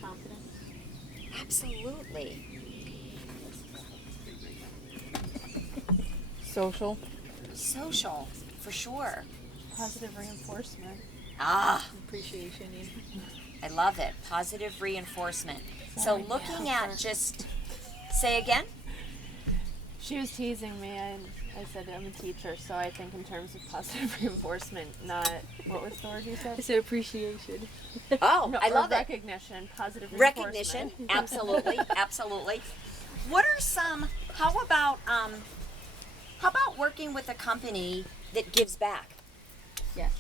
Confidence. Absolutely. Social. Social, for sure. Positive reinforcement. Ah, Appreciation. I love it. Positive reinforcement. So looking at just, say again? She was teasing me, and I said I'm a teacher, so I think in terms of positive reinforcement, not, what was the word you said? I said appreciation. Oh, No, I love it. recognition, positive Recognition, reinforcement. absolutely, absolutely. What are some, how about working with a company that gives back? Yeah.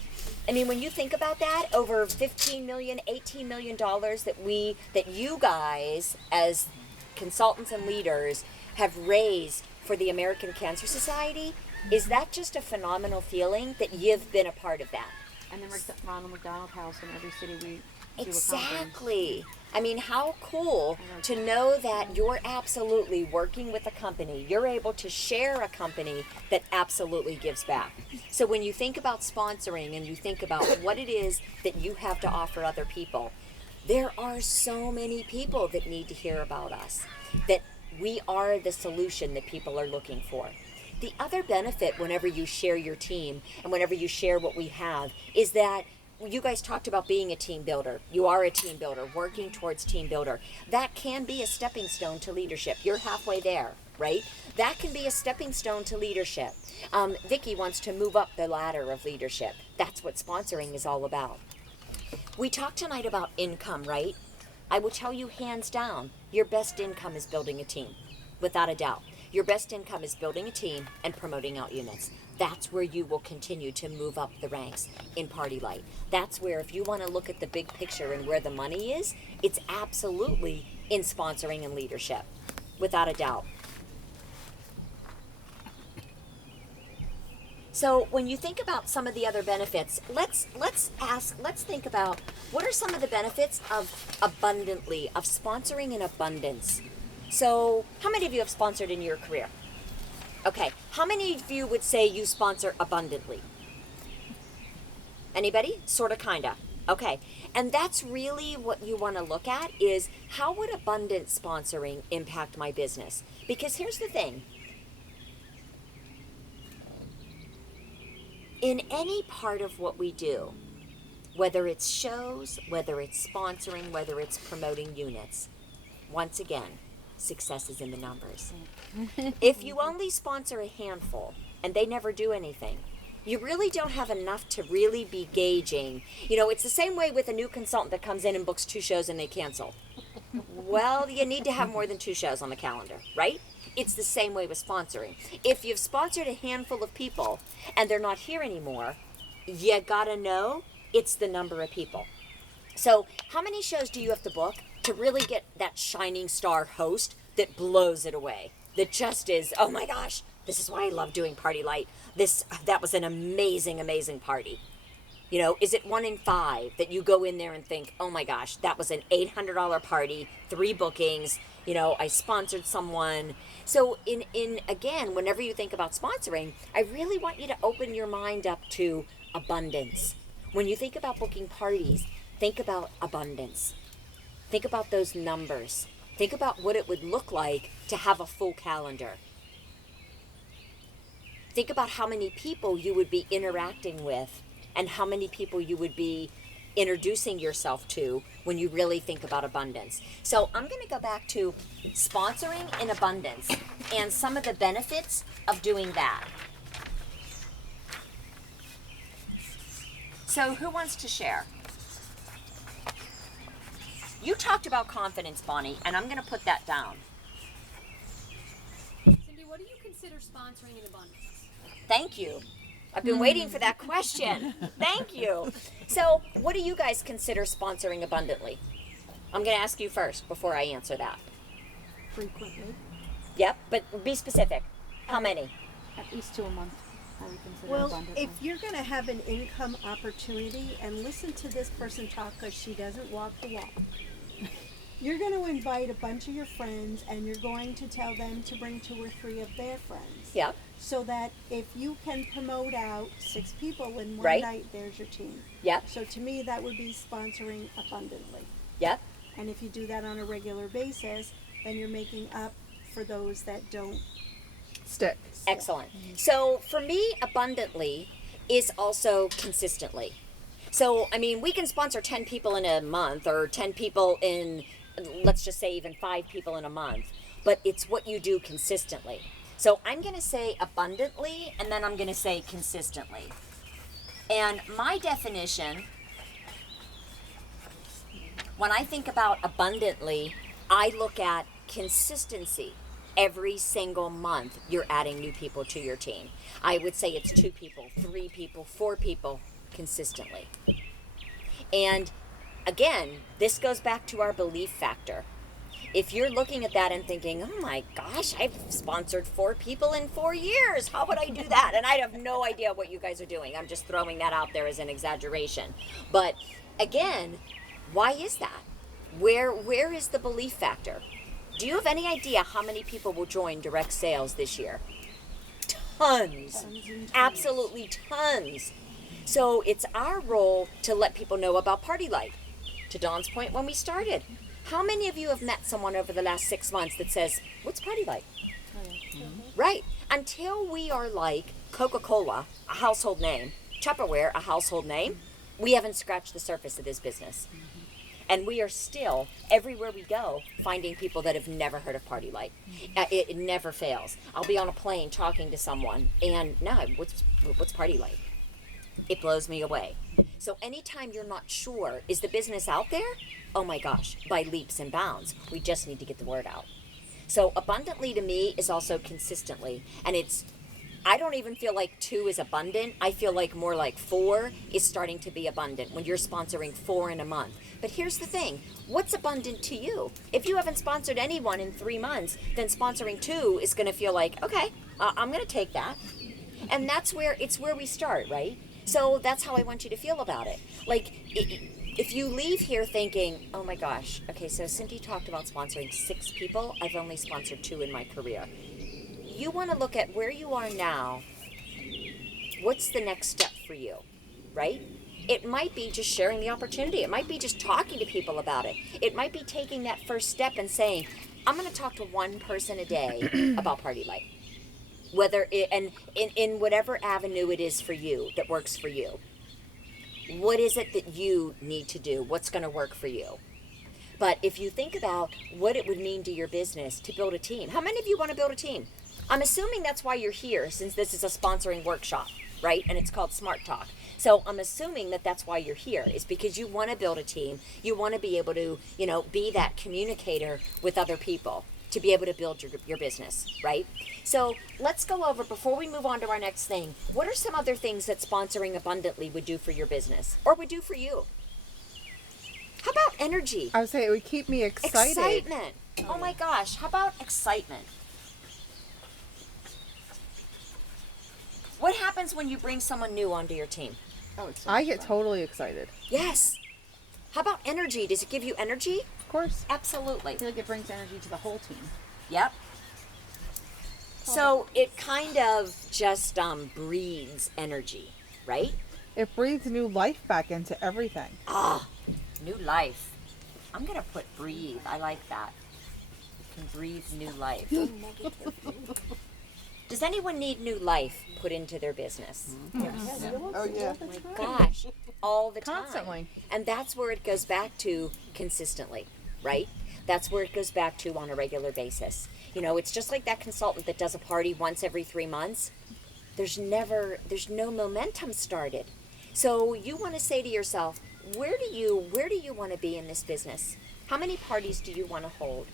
I mean, when you think about that, over $15 million, $18 million that you guys as consultants and leaders have raised for the American Cancer Society, is that just a phenomenal feeling that you've been a part of that? And then we're at Ronald McDonald House in every city we do a conference. Exactly. I mean, how cool to know that you're absolutely working with a company. You're able to share a company that absolutely gives back. So when you think about sponsoring and you think about what it is that you have to offer other people, there are so many people that need to hear about us, that we are the solution that people are looking for. The other benefit whenever you share your team and whenever you share what we have is that you guys talked about being a team builder. You are a team builder, working towards team builder. That can be a stepping stone to leadership. You're halfway there, right? That can be a stepping stone to leadership. Vicki wants to move up the ladder of leadership. That's what sponsoring is all about. We talked tonight about income, right? I will tell you hands down, your best income is building a team, without a doubt. Your best income is building a team and promoting out units. That's where you will continue to move up the ranks in Party Light. That's where, if you want to look at the big picture and where the money is, it's absolutely in sponsoring and leadership, without a doubt. So when you think about some of the other benefits, let's think about what are some of the benefits of abundantly, of sponsoring in abundance. So how many of you have sponsored in your career? Okay, how many of you would say you sponsor abundantly? Anybody? Sorta, kinda. Okay, and that's really what you want to look at is how would abundant sponsoring impact my business? Because here's the thing. In any part of what we do, whether it's shows, whether it's sponsoring, whether it's promoting units, once again, success is in the numbers. If you only sponsor a handful and they never do anything, you really don't have enough to really be gauging. You know, it's the same way with a new consultant that comes in and books 2 shows and they cancel. Well, you need to have more than 2 shows on the calendar, right? It's the same way with sponsoring. If you've sponsored a handful of people and they're not here anymore, you gotta know it's the number of people. So how many shows do you have to book to really get that shining star host that blows it away? That just is, oh my gosh, this is why I love doing Party Light. That was an amazing, amazing party. You know, is it 1 in 5 that you go in there and think, oh my gosh, that was an $800 party, 3 bookings, You know, I sponsored someone. So in again, whenever you think about sponsoring, I really want you to open your mind up to abundance. When you think about booking parties, think about abundance. Think about those numbers. Think about what it would look like to have a full calendar. Think about how many people you would be interacting with and how many people you would be introducing yourself to when you really think about abundance. So I'm going to go back to sponsoring in abundance and some of the benefits of doing that. So who wants to share? You talked about confidence, Bonnie, and I'm going to put that down. Cindy, what do you consider sponsoring in abundance? Thank you. I've been waiting for that question. Thank you. So, what do you guys consider sponsoring abundantly? I'm going to ask you first before I answer that. Frequently. Yep, but be specific. How many? At least 2 a month. I would consider Well, abundantly. if you're going to have an income opportunity, and listen to this person talk because she doesn't walk the walk. You're going to invite a bunch of your friends, and you're going to tell them to bring 2 or 3 of their friends. Yep. So that if you can promote out 6 people in one Right. night, there's your team. Yep. So to me, that would be sponsoring abundantly. Yep. And if you do that on a regular basis, then you're making up for those that don't. Stick. Excellent. So for me, abundantly is also consistently. So, I mean, we can sponsor 10 people in a month or 10 people in, let's just say even 5 people in a month, but it's what you do consistently. So I'm going to say abundantly, and then I'm going to say consistently. And my definition, when I think about abundantly, I look at consistency. Every single month, you're adding new people to your team. I would say it's 2 people, 3 people, 4 people consistently. And again, this goes back to our belief factor. If you're looking at that and thinking, oh my gosh, I've sponsored 4 people in 4 years. How would I do that? And I have no idea what you guys are doing. I'm just throwing that out there as an exaggeration. But again, why is that? Where is the belief factor? Do you have any idea how many people will join direct sales this year? Tons. Absolutely tons. So it's our role to let people know about Party Light. To Dawn's point when we started. How many of you have met someone over the last 6 months that says, what's Party Light? Right. Until we are like Coca-Cola, a household name, Tupperware, a household name, we haven't scratched the surface of this business. And we are still, everywhere we go, finding people that have never heard of Party Light. It never fails. I'll be on a plane talking to someone, and now, what's Party Light? It blows me away. So anytime you're not sure, is the business out there? Oh my gosh, by leaps and bounds. We just need to get the word out. So abundantly to me is also consistently. And I don't even feel like 2 is abundant. I feel like more like 4 is starting to be abundant when you're sponsoring 4 in a month. But here's the thing. What's abundant to you? If you haven't sponsored anyone in 3 months, then sponsoring 2 is going to feel like, okay, I'm going to take that. And that's where we start, right? So that's how I want you to feel about it. Like, if you leave here thinking, oh my gosh, okay, so Cindy talked about sponsoring 6 people. I've only sponsored 2 in my career. You want to look at where you are now. What's the next step for you, right? It might be just sharing the opportunity. It might be just talking to people about it. It might be taking that first step and saying, I'm going to talk to 1 person a day about Party Light. Whether and in whatever avenue it is for you that works for you. What is it that you need to do? What's going to work for you? But if you think about what it would mean to your business to build a team, how many of you want to build a team? I'm assuming that's why you're here, since this is a sponsoring workshop, right? And it's called Smart Talk. So I'm assuming that that's why you're here, is because you want to build a team. You want to be able to, be that communicator with other people to be able to build your business, right? So let's go over, before we move on to our next thing, what are some other things that sponsoring abundantly would do for your business or would do for you? How about energy? I would say it would keep me excited. Excitement. Oh my gosh, how about excitement? What happens when you bring someone new onto your team? I get totally excited. Yes. How about energy? Does it give you energy? Of course. Absolutely. I feel like it brings energy to the whole team. Yep. So it kind of just breeds energy, right? It breathes new life back into everything. Ah, new life. I'm going to put breathe. I like that. Can breathe new life. Does anyone need new life put into their business? Yes. Oh, yeah. Oh my gosh, all the time. Constantly. And that's where it goes back to consistently, right? That's where it goes back to on a regular basis. You know, it's just like that consultant that does a party once every 3 months. There's no momentum started. So you want to say to yourself, where do you want to be in this business? How many parties do you want to hold?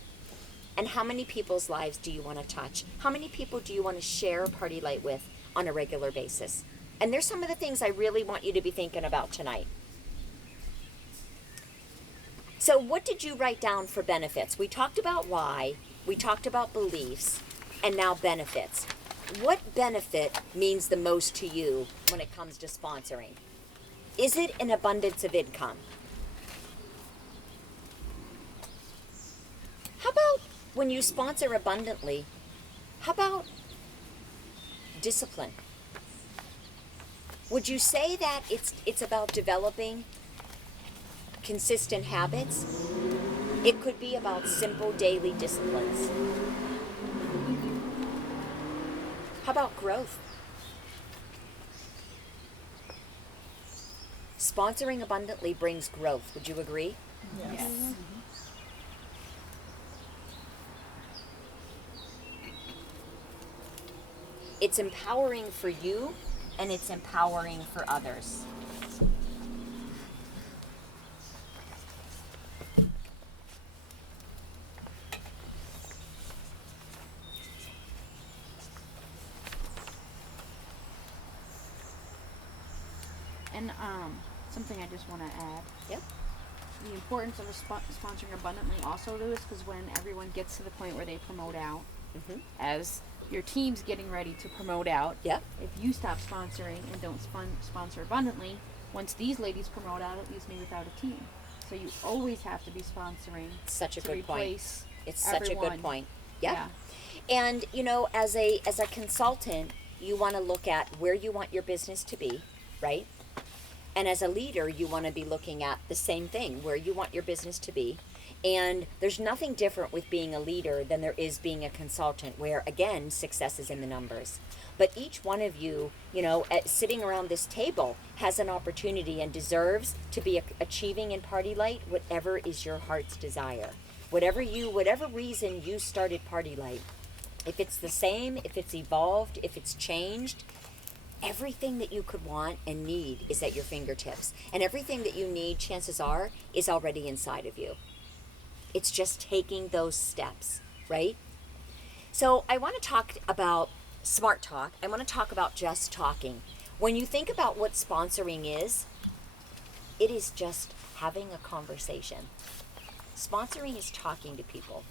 And how many people's lives do you want to touch? How many people do you want to share a party light with on a regular basis? And there's some of the things I really want you to be thinking about tonight. So what did you write down for benefits? We talked about why, we talked about beliefs, and now benefits. What benefit means the most to you when it comes to sponsoring? Is it an abundance of income? How about when you sponsor abundantly, how about discipline? Would you say that it's about developing consistent habits? It could be about simple daily disciplines. How about growth? Sponsoring abundantly brings growth. Would you agree? Yes. It's empowering for you, and it's empowering for others. And something I just want to add. Yep. The importance of sponsoring abundantly also is because when everyone gets to the point where they promote out, as your team's getting ready to promote out, yep. If you stop sponsoring and don't sponsor abundantly, once these ladies promote out, it leaves me without a team. So you always have to be sponsoring. Such a to good point. replace It's everyone. such a good point. Yep. Yeah. And you know, as a consultant, you want to look at where you want your business to be, right? And as a leader, you want to be looking at the same thing, where you want your business to be. And there's nothing different with being a leader than there is being a consultant, where, again, success is in the numbers. But each one of you, you know, sitting around this table has an opportunity and deserves to be achieving in Party Light whatever is your heart's desire. Whatever reason you started Party Light, if it's the same, if it's evolved, if it's changed, everything that you could want and need is at your fingertips. And everything that you need, chances are, is already inside of you. It's just taking those steps, right? So I want to talk about smart talk. I want to talk about just talking. When you think about what sponsoring is, it is just having a conversation. Sponsoring is talking to people.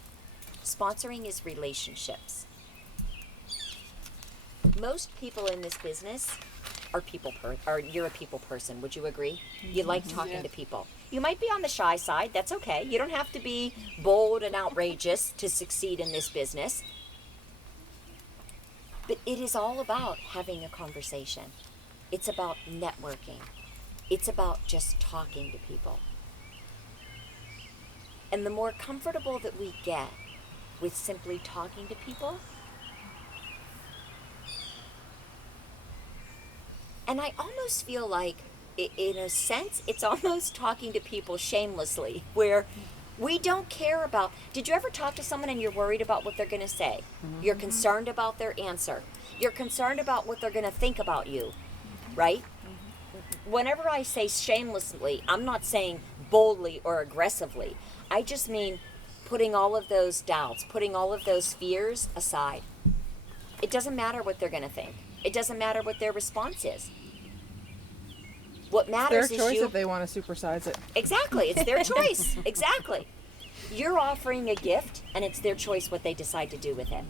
Sponsoring is relationships. Most people in this business are you're a people person. Would you agree? You like talking to people. You might be on the shy side. That's okay. You don't have to be bold and outrageous to succeed in this business. But it is all about having a conversation. It's about networking. It's about just talking to people. And the more comfortable that we get with simply talking to people, and I almost feel like, in a sense, it's almost talking to people shamelessly, where we don't care about, did you ever talk to someone and you're worried about what they're going to say? Mm-hmm. You're concerned about their answer. You're concerned about what they're going to think about you, right? Mm-hmm. Whenever I say shamelessly, I'm not saying boldly or aggressively. I just mean putting all of those doubts, putting all of those fears aside. It doesn't matter what they're going to think. It doesn't matter what their response is. What matters is their choice if they want to supersize it. Exactly. It's their choice. Exactly. You're offering a gift, and it's their choice what they decide to do with it.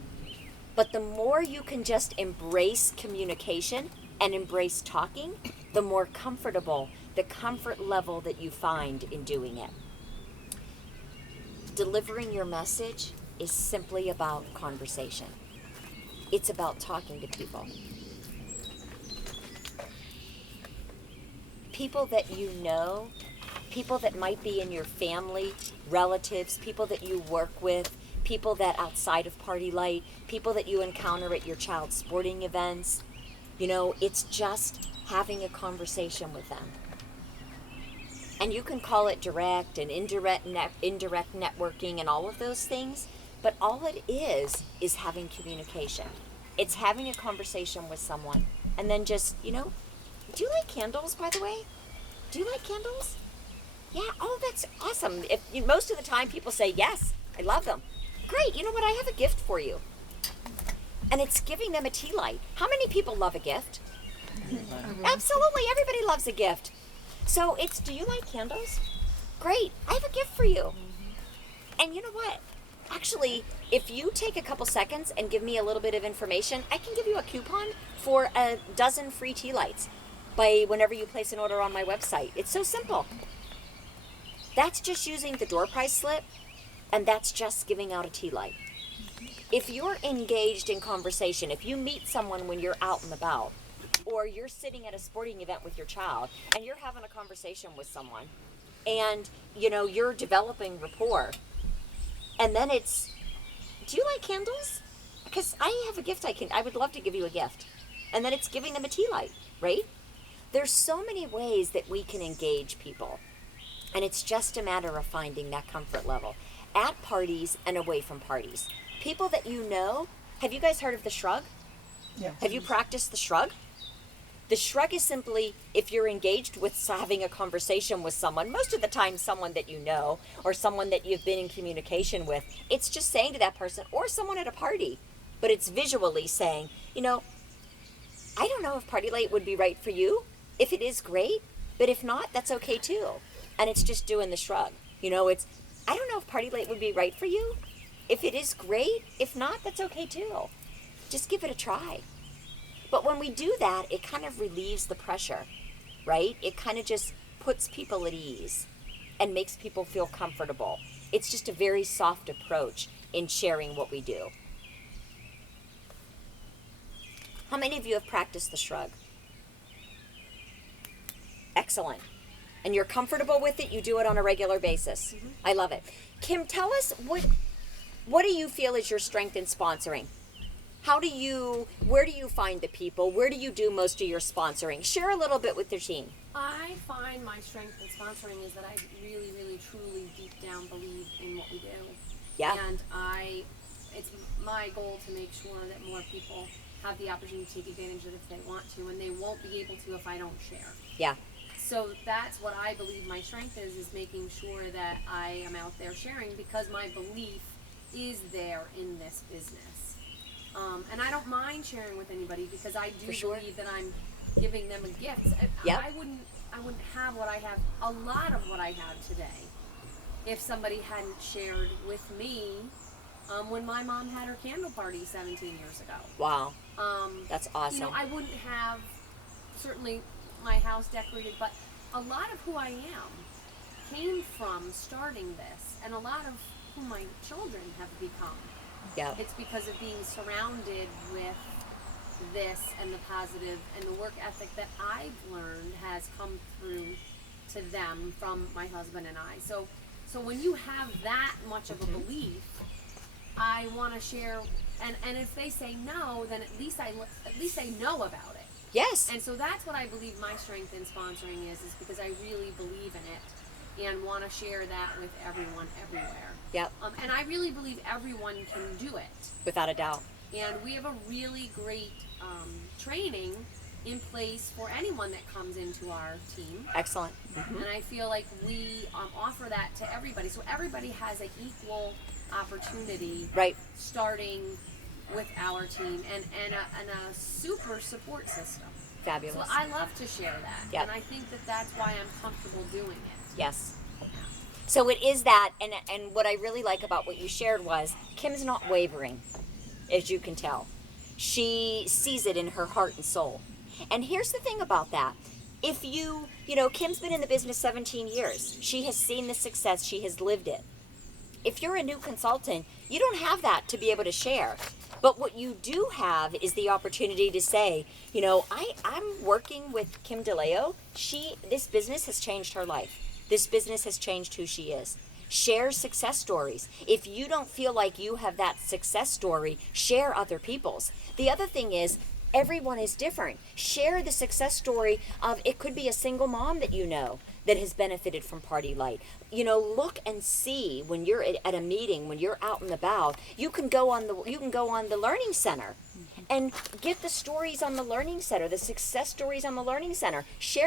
But the more you can just embrace communication and embrace talking, the more comfortable, the comfort level that you find in doing it. delivering your message is simply about conversation. It's about talking to people. People that you know, people that might be in your family, relatives, people that you work with, people that outside of Party Light, people that you encounter at your child's sporting events. You know, it's just having a conversation with them. And you can call it direct and indirect networking and all of those things, but all it is having communication. It's having a conversation with someone and then just, you know, do you like candles, by the way? Do you like candles? Yeah, oh, that's awesome. Most of the time people say, yes, I love them. Great, you know what, I have a gift for you. And it's giving them a tea light. How many people love a gift? Absolutely, everybody loves a gift. So it's, do you like candles? Great, I have a gift for you. And you know what? Actually, if you take a couple seconds and give me a little bit of information, I can give you a coupon for a dozen free tea lights by whenever you place an order on my website. It's so simple. That's just using the door prize slip, and that's just giving out a tea light. If you're engaged in conversation, if you meet someone when you're out and about, or you're sitting at a sporting event with your child and you're having a conversation with someone and, you know, you're developing rapport, and then it's, do you like candles? Because I have a gift I would love to give you a gift. And then it's giving them a tea light, right? There's so many ways that we can engage people. And it's just a matter of finding that comfort level at parties and away from parties. People that you know, have you guys heard of the shrug? Yeah. Have you practiced the shrug? The shrug is simply, if you're engaged with having a conversation with someone, most of the time someone that you know or someone that you've been in communication with, it's just saying to that person or someone at a party, but it's visually saying, you know, I don't know if Party Light would be right for you. If it is, great, but if not, that's okay too. And it's just doing the shrug. You know, it's, I don't know if Party Light would be right for you. If it is, great. If not, that's okay too. Just give it a try. But when we do that, it kind of relieves the pressure, right? It kind of just puts people at ease and makes people feel comfortable. It's just a very soft approach in sharing what we do. How many of you have practiced the shrug? Excellent. And you're comfortable with it? You do it on a regular basis. Mm-hmm. I love it. Kim, tell us, what do you feel is your strength in sponsoring? Where do you find the people? Where do you do most of your sponsoring? Share a little bit with your team. I find my strength in sponsoring is that I really, really, truly, deep down believe in what we do. Yeah. And it's my goal to make sure that more people have the opportunity to take advantage of it if they want to, and they won't be able to if I don't share. Yeah. So that's what I believe my strength is making sure that I am out there sharing, because my belief is there in this business. And I don't mind sharing with anybody, because I do believe that I'm giving them a gift. I wouldn't have what I have, a lot of what I have today, if somebody hadn't shared with me when my mom had her candle party 17 years ago. Wow. That's awesome. You know, I wouldn't have certainly my house decorated, but a lot of who I am came from starting this, and a lot of who my children have become. Yeah. It's because of being surrounded with this and the positive and the work ethic that I've learned has come through to them from my husband and I. So when you have that much of a belief, I want to share, and if they say no, then at least they know about it. Yes. And so that's what I believe my strength in sponsoring is because I really believe in it and want to share that with everyone everywhere. Yep. And I really believe everyone can do it. Without a doubt. And we have a really great training in place for anyone that comes into our team. Excellent. Mm-hmm. And I feel like we offer that to everybody. So everybody has an equal opportunity, right, starting with our team and a super support system. Fabulous. So I love to share that. Yep. And I think that that's why I'm comfortable doing it. Yes. So it is that, and what I really like about what you shared was Kim's not wavering, as you can tell. She sees it in her heart and soul. And here's the thing about that. If Kim's been in the business 17 years. She has seen the success. She has lived it. if you're a new consultant, you don't have that to be able to share. But what you do have is the opportunity to say, you know, I'm working with Kim DeLeo. This business has changed her life. This business has changed who she is. Share success stories. If you don't feel like you have that success story, share other people's. The other thing is, everyone is different. Share the success story of, it could be a single mom that you know that has benefited from Party Light. You know, look and see when you're at a meeting, when you're out and about, you can go on the Learning Center and get the stories on the Learning Center, the success stories on the Learning Center. Share